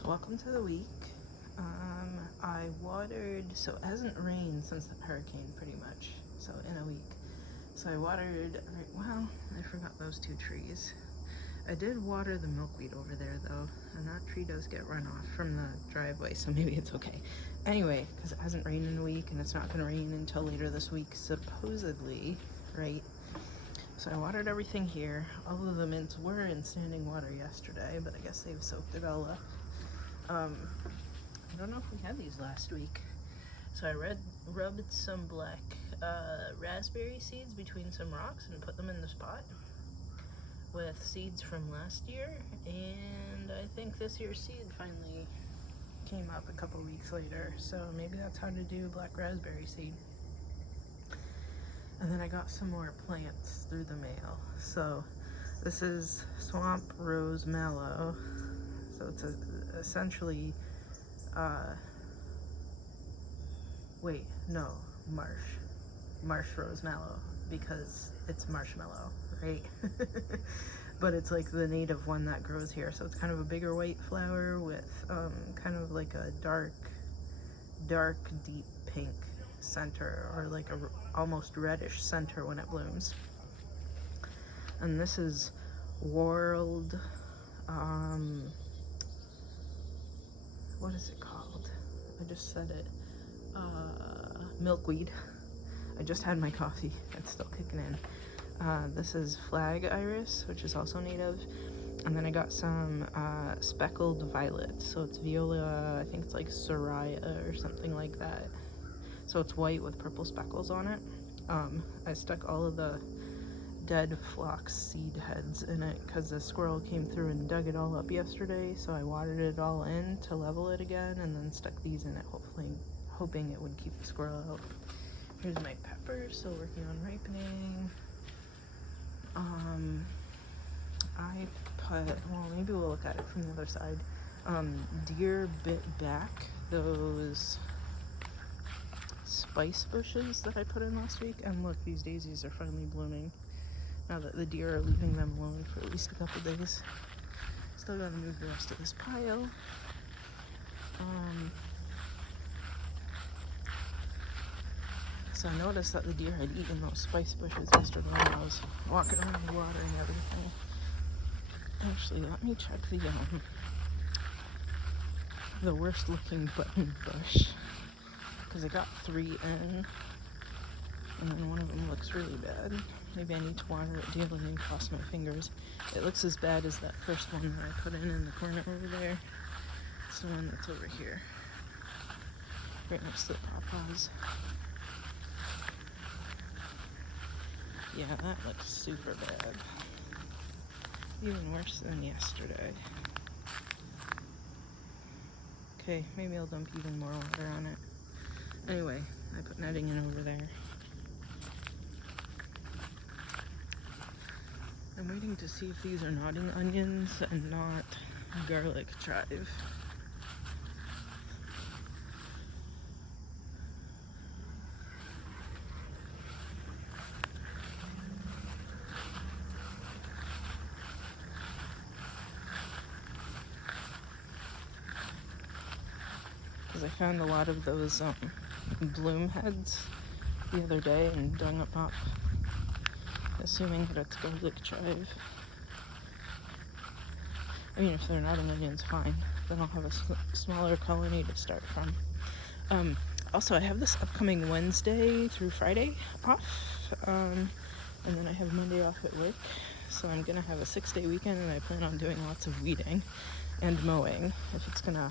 So welcome to the week. I watered, so it hasn't rained since the hurricane pretty much, so in a week. So I watered, well, I forgot those two trees. I did water the milkweed over there though, and that tree does get runoff from the driveway, so maybe it's okay. Anyway, because it hasn't rained in a week and it's not going to rain until later this week, supposedly, right? So I watered everything here. All of the mints were in standing water yesterday, but I guess they've soaked it all up. I don't know if we had these last week. So I rubbed some black raspberry seeds between some rocks and put them in this pot with seeds from last year. And I think this year's seed finally came up a couple weeks later. So maybe that's how to do black raspberry seed. And then I got some more plants through the mail. So this is swamp rose mallow. So it's essentially, marsh rose mallow, because it's marshmallow, right? But it's like the native one that grows here. So it's kind of a bigger white flower with kind of like a dark deep pink center, or like a almost reddish center when it blooms. And this is world, what is it called? I just said it. Milkweed. I just had my coffee. It's still kicking in. This is flag iris, which is also native. And then I got some speckled violet. So it's viola, I think it's like Soraya or something like that. So it's white with purple speckles on it. I stuck all of the dead phlox seed heads in it because the squirrel came through and dug it all up yesterday, so I watered it all in to level it again and then stuck these in it, hoping it would keep the squirrel out. Here's my peppers, still working on ripening. I put, well, maybe we'll look at it from the other side. Deer bit back those spice bushes that I put in last week, and look, these daisies are finally blooming now that the deer are leaving them alone for at least a couple days. Still gotta move the rest of this pile. So I noticed that the deer had eaten those spice bushes yesterday when I was walking around the water and everything. Actually, let me check the worst looking button bush, because I got 3 in, and then one of them looks really bad. Maybe I need to water it daily and cross my fingers. It looks as bad as that first one that I put in the corner over there. It's the one that's over here, right next to the pawpaws. Yeah, that looks super bad. Even worse than yesterday. Okay, maybe I'll dump even more water on it. Anyway, I put netting in over there. I'm waiting to see if these are nodding onions and not garlic chive. Because I found a lot of those bloom heads the other day and dug them up, assuming that it's garlic chive. I mean, if they're not onions, fine. Then I'll have a smaller colony to start from. Also, I have this upcoming Wednesday through Friday off, and then I have Monday off at work. So I'm gonna have a 6-day weekend, and I plan on doing lots of weeding and mowing if it's gonna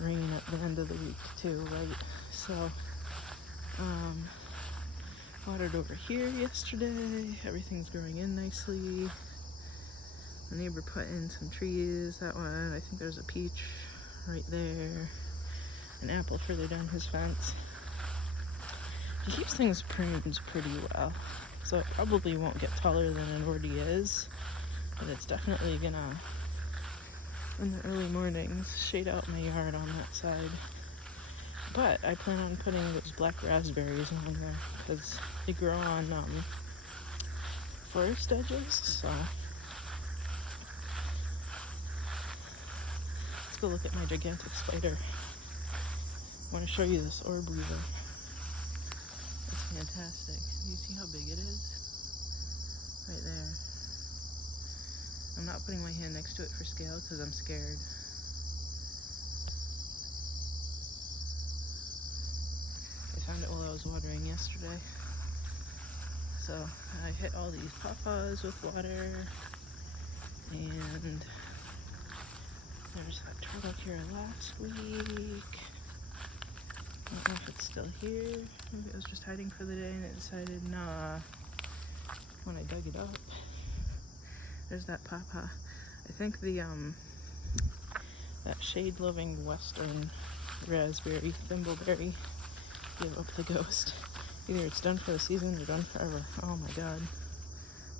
rain at the end of the week too, right? So, watered over here yesterday. Everything's growing in nicely. The neighbor put in some trees. That one, I think there's a peach right there. An apple further down his fence. He keeps things pruned pretty well, so it probably won't get taller than it already is, but it's definitely gonna, in the early mornings, shade out my yard on that side. But I plan on putting those black raspberries on there because they grow on forest edges, so go look at my gigantic spider. I want to show you this orb weaver. It's fantastic. Do you see how big it is? Right there. I'm not putting my hand next to it for scale because I'm scared. I found it while I was watering yesterday. So I hit all these pawpaws with water, and there's that turtle here last week. I don't know if it's still here. Maybe it was just hiding for the day and it decided nah when I dug it up. There's that pawpaw. I think the that shade-loving western raspberry, thimbleberry, gave up the ghost. Either it's done for the season or done forever. Oh my god.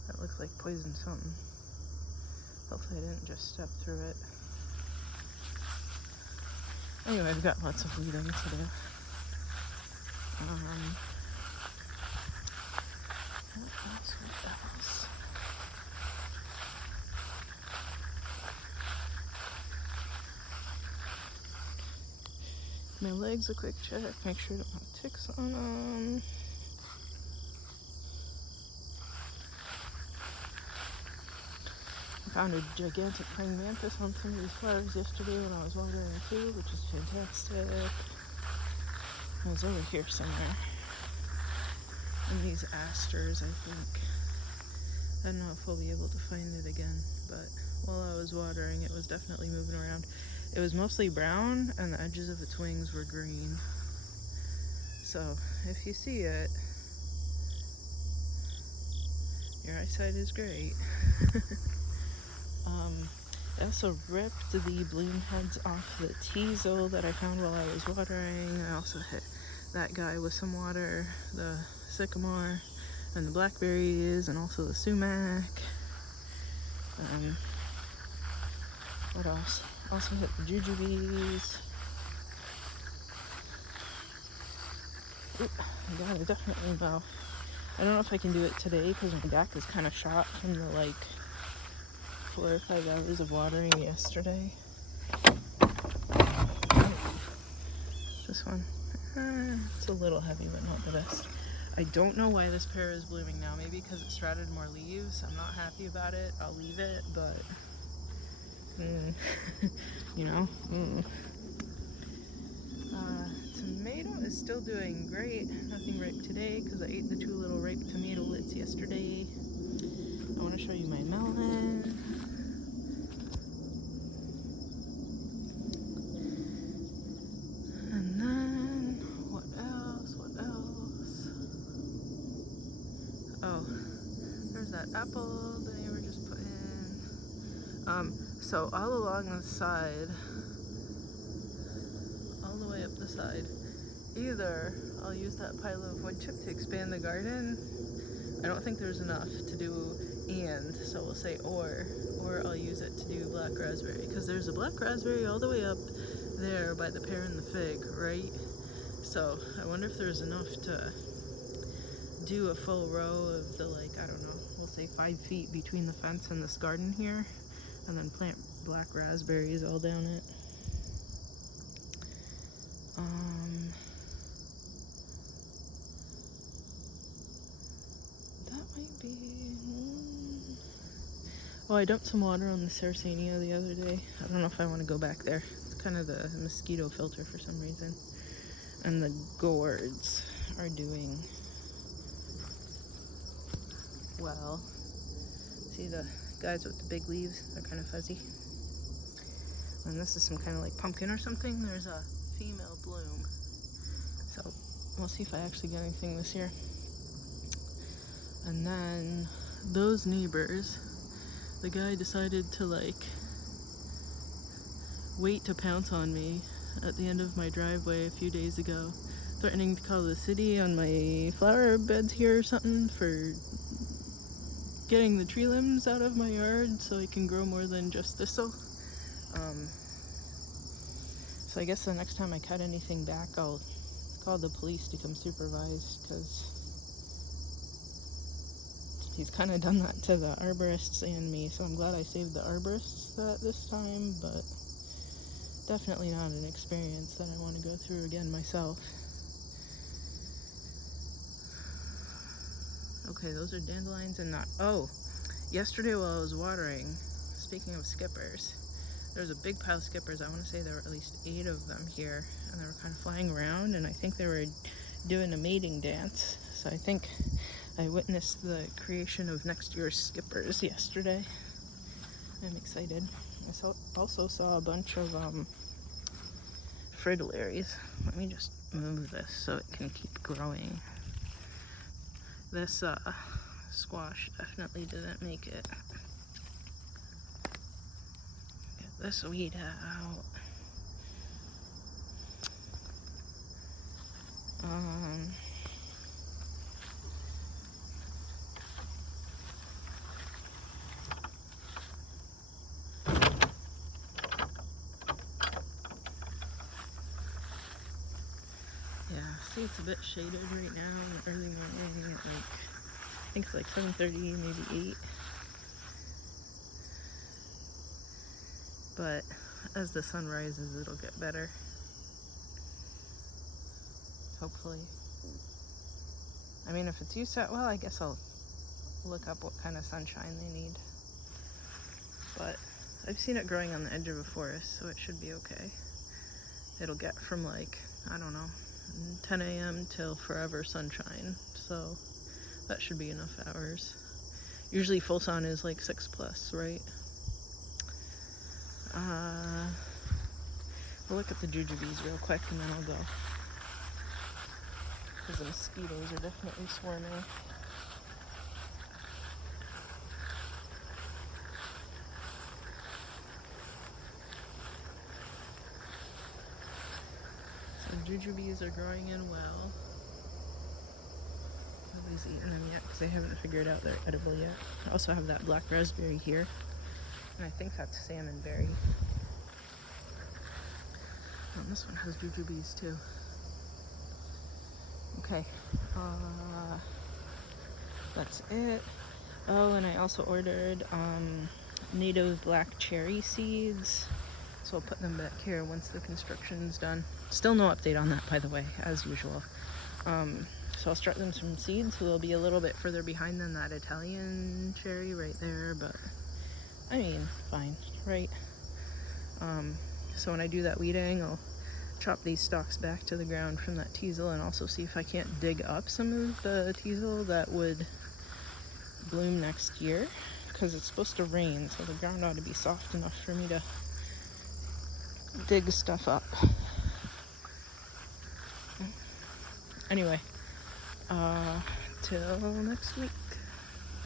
That looks like poison something. Hopefully I didn't just step through it. Anyway, I've got lots of weeding to do. What else? My legs a quick check, make sure I don't have ticks on them. I found a gigantic praying mantis on some of these flowers yesterday when I was watering too, which is fantastic. It was over here somewhere. And these asters, I think. I don't know if we'll be able to find it again, but while I was watering, it was definitely moving around. It was mostly brown, and the edges of its wings were green. So, if you see it, your eyesight is great. I also ripped the bloom heads off the teasel that I found while I was watering. I also hit that guy with some water, the sycamore, and the blackberries, and also the sumac. What else? Also hit the jujubes. Oop, I got it definitely well. I don't know if I can do it today because my deck is kind of shot from the 4 or 5 hours of watering yesterday. This one, it's a little heavy, but not the best. I don't know why this pear is blooming now. Maybe because it sprouted more leaves. I'm not happy about it. I'll leave it, but you know. Tomato is still doing great. Nothing ripe today because I ate the 2 little ripe tomato lits yesterday. I want to show you my melon. And then, what else? Oh, there's that apple the neighbor just put in. So all along the side, all the way up the side, either I'll use that pile of wood chip to expand the garden. I don't think there's enough to do and, so we'll say or I'll use it to do black raspberry, because there's a black raspberry all the way up there by the pear and the fig, right? So I wonder if there's enough to do a full row of the, I don't know, we'll say 5 feet between the fence and this garden here, and then plant black raspberries all down it. That might be... Oh, I dumped some water on the Sarracenia the other day. I don't know if I want to go back there. It's kind of the mosquito filter for some reason. And the gourds are doing well. See the guys with the big leaves? They're kind of fuzzy. And this is some kind of pumpkin or something. There's a female bloom. So we'll see if I actually get anything this year. And then those neighbors, the guy decided to wait to pounce on me at the end of my driveway a few days ago, threatening to call the city on my flower beds here or something for getting the tree limbs out of my yard so I can grow more than just thistle. So I guess the next time I cut anything back, I'll call the police to come supervise, because he's kind of done that to the arborists and me, so I'm glad I saved the arborists that this time, but definitely not an experience that I want to go through again myself. Okay, those are dandelions and not... Oh, yesterday while I was watering, speaking of skippers, there was a big pile of skippers. I want to say there were at least 8 of them here, and they were kind of flying around, and I think they were doing a mating dance. So I think I witnessed the creation of next year's skippers yesterday. I'm excited. I also saw a bunch of fritillaries. Let me just move this so it can keep growing. This squash definitely didn't make it. Get this weed out. Yeah, see, it's a bit shaded right now in the early morning at like, I think it's like 7:30, maybe 8. But as the sun rises, it'll get better. Hopefully. I mean, if it's used to it, well, I guess I'll look up what kind of sunshine they need. But I've seen it growing on the edge of a forest, so it should be okay. It'll get from like, I don't know, 10 a.m. till forever sunshine, so that should be enough hours. Usually full sun is like 6+, right? We'll look at the jujubes real quick and then I'll go. Because the mosquitoes are definitely swarming. So jujubes are growing in well. Nobody's eaten them yet because they haven't figured out they're edible yet. I also have that black raspberry here. And I think that's salmonberry. Oh, and this one has jujubes too. Okay. That's it. Oh, and I also ordered native black cherry seeds. So I'll put them back here once the construction's done. Still no update on that, by the way, as usual. So I'll start them some seeds, so they'll be a little bit further behind than that Italian cherry right there, but I mean, fine, right? So when I do that weeding, I'll chop these stalks back to the ground from that teasel and also see if I can't dig up some of the teasel that would bloom next year, because it's supposed to rain, so the ground ought to be soft enough for me to dig stuff up. Anyway, till next week.